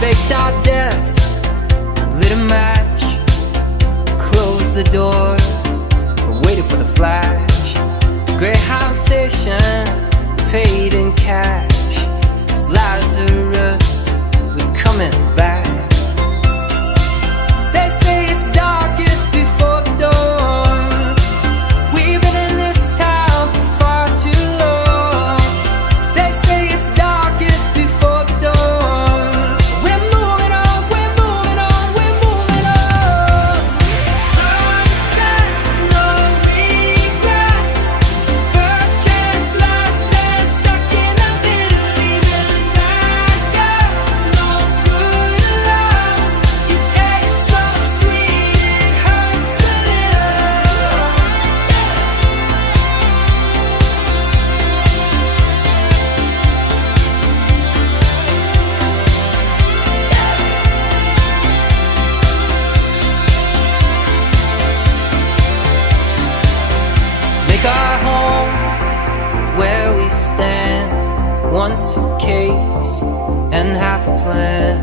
Faked our deaths, lit a match, closed the door, waited for the flash. Greyhound station, paid in cash. It's Lazarus, we're coming back. They say it's darkest before the dawn. We've been in this town for far too long. They say it's darkest before the dawn. We're moving on, we're moving on, we're moving on. Sunset, no regrets. First chance, last dance, stuck in the middle, even bad guys. No good love. You taste so sweet, it hurts a little. Make our home where we stand. One suitcase and half a plan.